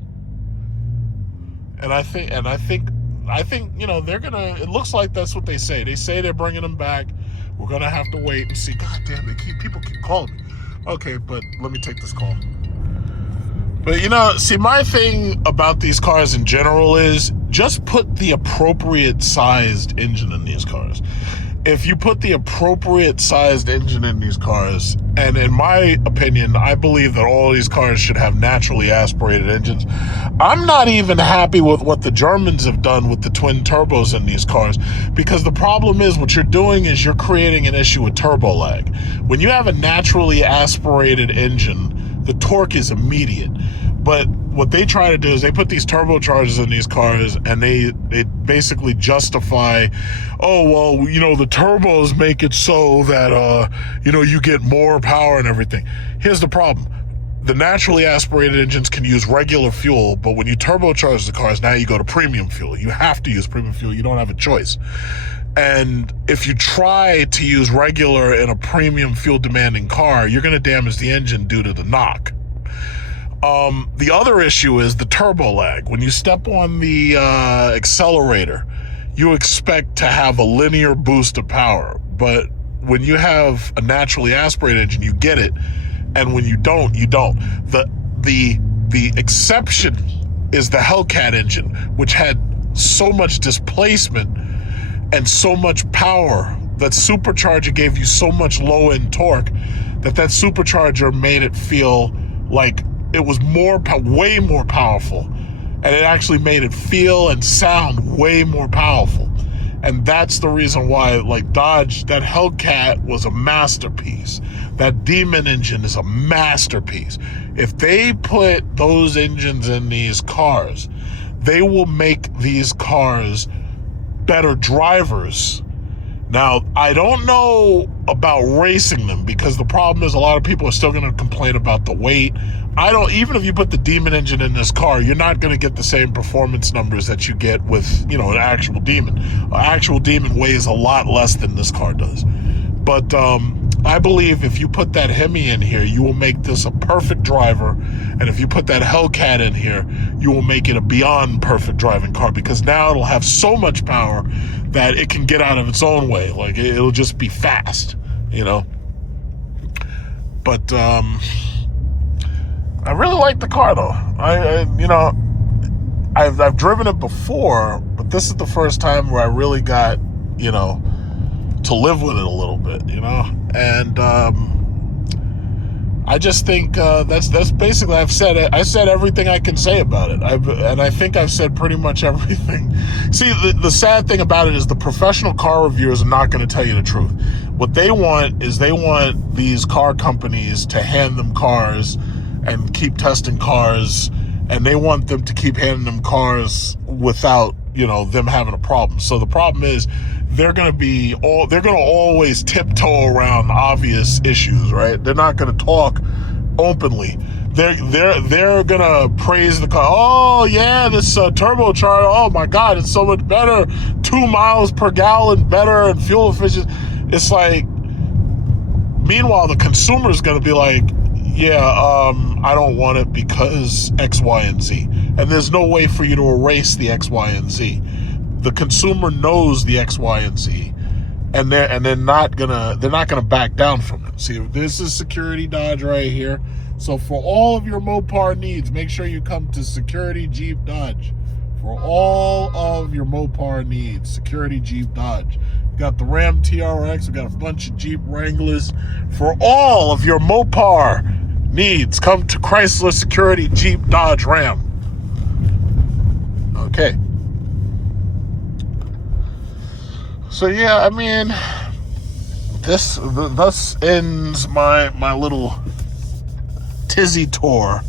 And I think they're gonna. It looks like that's what they say. They say they're bringing them back. We're gonna have to wait and see. God damn, people keep calling me. Okay, but let me take this call. But see, my thing about these cars in general is just put the appropriate sized engine in these cars. If you put the appropriate sized engine in these cars, and in my opinion, I believe that all these cars should have naturally aspirated engines. I'm not even happy with what the Germans have done with the twin turbos in these cars, because the problem is what you're doing is you're creating an issue with turbo lag. When you have a naturally aspirated engine, the torque is immediate. But what they try to do is they put these turbochargers in these cars, and they basically justify, oh, well, the turbos make it so that, you get more power and everything. Here's the problem. The naturally aspirated engines can use regular fuel, but when you turbocharge the cars, now you go to premium fuel. You have to use premium fuel. You don't have a choice. And if you try to use regular in a premium fuel demanding car, you're going to damage the engine due to the knock. The other issue is the turbo lag. When you step on the accelerator, you expect to have a linear boost of power. But when you have a naturally aspirated engine, you get it. And when you don't, you don't. The exception is the Hellcat engine, which had so much displacement and so much power. That supercharger gave you so much low-end torque that supercharger made it feel like it was way more powerful, and it actually made it feel and sound way more powerful. And that's the reason why, like, Dodge, that Hellcat was a masterpiece. That Demon engine is a masterpiece. If they put those engines in these cars, they will make these cars better drivers. Now, I don't know about racing them, because the problem is a lot of people are still going to complain about the weight. Even if you put the Demon engine in this car, you're not going to get the same performance numbers that you get with, an actual Demon. An actual Demon weighs a lot less than this car does. But I believe if you put that Hemi in here, you will make this a perfect driver. And if you put that Hellcat in here, you will make it a beyond perfect driving car, because now it'll have so much power that it can get out of its own way. Like, it'll just be fast, But I really like the car, though. I've driven it before, but this is the first time where I really got, to live with it a little bit, and I just think that's basically, I said everything I can say about it. I think I've said pretty much everything. See, the sad thing about it is the professional car reviewers are not going to tell you the truth. What they want is these car companies to hand them cars and keep testing cars, and they want them to keep handing them cars without, them having a problem. So the problem is they're going to always tiptoe around obvious issues, right? They're not going to talk openly. They're going to praise the car. Oh yeah, this turbocharger, oh my God, it's so much better. 2 miles per gallon better and fuel efficient. It's like, meanwhile, the consumer is going to be like, yeah, I don't want it because X, Y, and Z. And there's no way for you to erase the X, Y, and Z. The consumer knows the X, Y, and Z, and they're not gonna back down from it. See, this is Security Dodge right here. So for all of your Mopar needs, make sure you come to Security Jeep Dodge. For all of your Mopar needs, Security Jeep Dodge. We got the Ram TRX. We got a bunch of Jeep Wranglers. For all of your Mopar needs, come to Chrysler, Security, Jeep, Dodge, Ram. Okay. So yeah, I mean, thus ends my little tizzy tour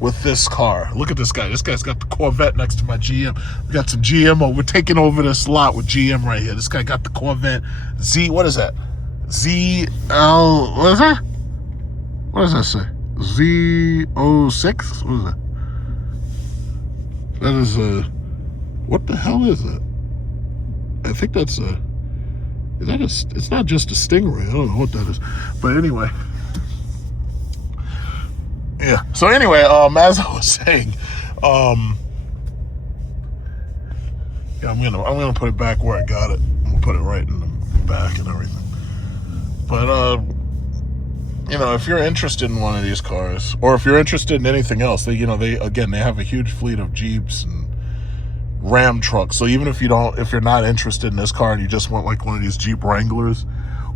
with this car. Look at this guy. This guy's got the Corvette next to my GM. We got some GM. We're taking over this lot with GM right here. This guy got the Corvette what is that? ZL, what is that? What does that say? Z06? What is that? That is what the hell is that? I think that's it's not just a Stingray. I don't know what that is. But anyway. Yeah. So anyway, as I was saying, yeah, I'm gonna put it back where I got it. I'm gonna put it right in the back and everything. But you know, if you're interested in one of these cars, or if you're interested in anything else, they have a huge fleet of Jeeps and Ram trucks. So even if you're not interested in this car and you just want like one of these Jeep Wranglers,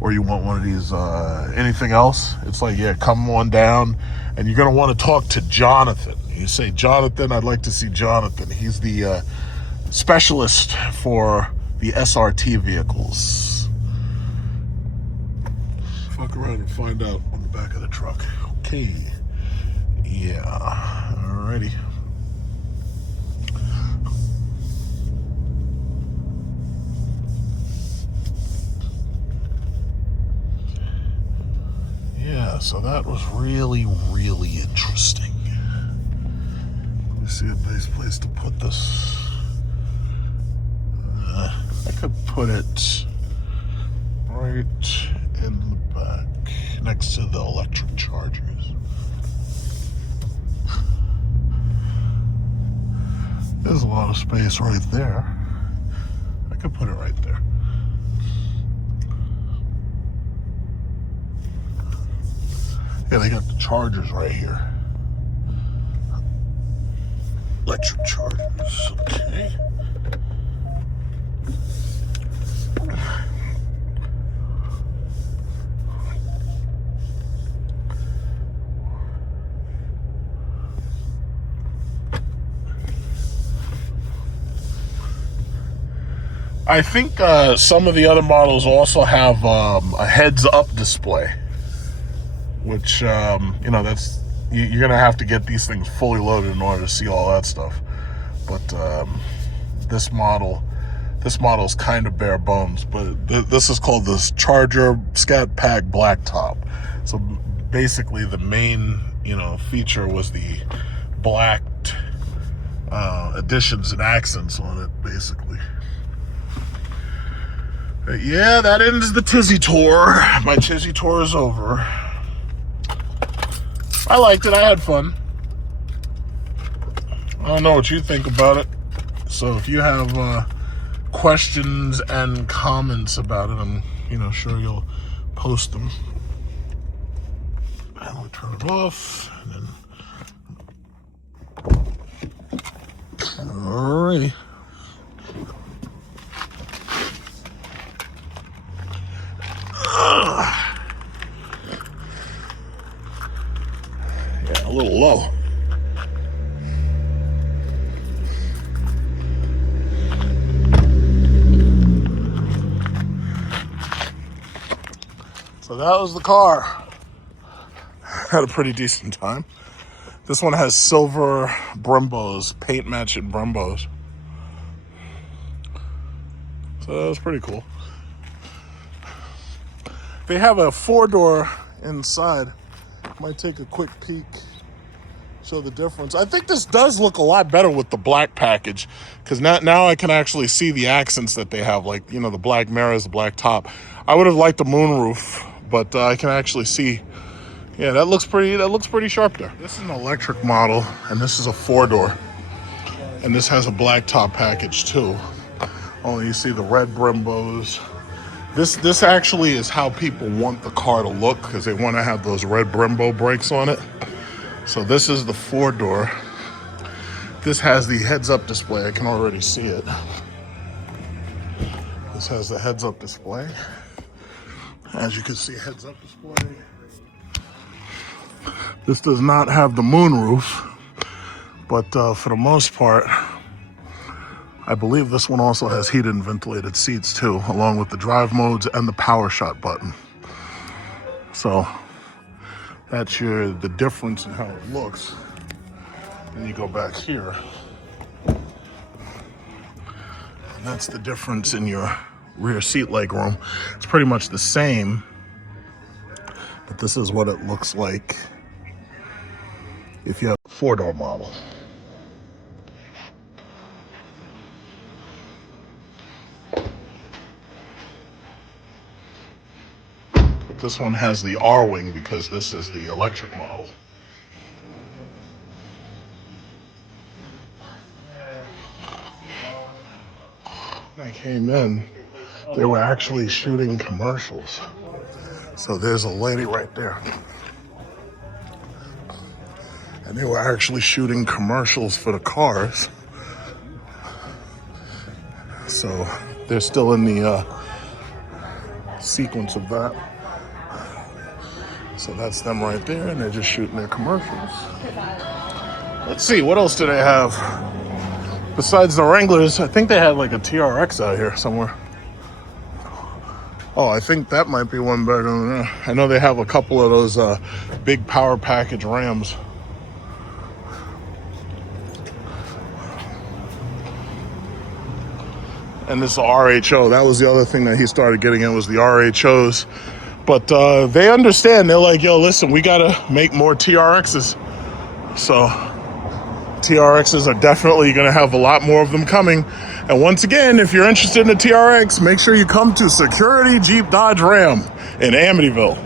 or you want one of these anything else, it's like, yeah, come on down, and you're gonna want to talk to Jonathan. You say, Jonathan, I'd like to see Jonathan. He's the specialist for the SRT vehicles. Fuck around and find out on the back of the truck. Okay. Yeah. Alrighty. Yeah, so that was really, really interesting. Let me see a nice place to put this. I could put it right in the back next to the electric chargers. There's a lot of space right there. I could put it right there. Yeah, they got the chargers right here. Electric chargers, okay. I think some of the other models also have a heads-up display, which, that's, you're going to have to get these things fully loaded in order to see all that stuff. But this model is kind of bare bones, but this is called the Charger Scatpack Blacktop. So basically the main, feature was the blacked additions and accents on it, basically. But yeah, that ends the Tizzy tour. My Tizzy tour is over. I liked it. I had fun. I don't know what you think about it. So if you have questions and comments about it, I'm sure you'll post them. And we'll turn it off. And then... Alrighty. Yeah, a little low. So that was the car. Had a pretty decent time. This one has silver Brembos, paint matching Brembos. So that was pretty cool. They have a 4-door inside. Might take a quick peek, show the difference. I think this does look a lot better with the black package, because now I can actually see the accents that they have, like, the black mirrors, the black top. I would have liked the moonroof, but I can actually see. Yeah, that looks pretty sharp there. This is an electric model, and this is a 4-door. And this has a black top package too. Only you see the red Brembos. This actually is how people want the car to look, because they want to have those red Brembo brakes on it. So this is the 4-door. This has the heads-up display. I can already see it. This has the heads-up display. As you can see, heads-up display. This does not have the moonroof, but for the most part, I believe this one also has heated and ventilated seats too, along with the drive modes and the power shot button. So that's the difference in how it looks. Then you go back here, and that's the difference in your rear seat legroom. It's pretty much the same, but this is what it looks like if you have a 4-door model. This one has the R-wing because this is the electric model. When I came in, they were actually shooting commercials. So there's a lady right there. And they were actually shooting commercials for the cars. So they're still in the sequence of that. So that's them right there, and they're just shooting their commercials. Let's see, what else do they have? Besides the Wranglers, I think they had like a TRX out here somewhere. Oh, I think that might be one better than that. I know they have a couple of those big power package Rams. And this RHO, that was the other thing that he started getting in, was the RHOs. But they understand. They're like, yo, listen, we got to make more TRXs. So TRXs are definitely going to have a lot more of them coming. And once again, if you're interested in a TRX, make sure you come to Security Jeep Dodge Ram in Amityville.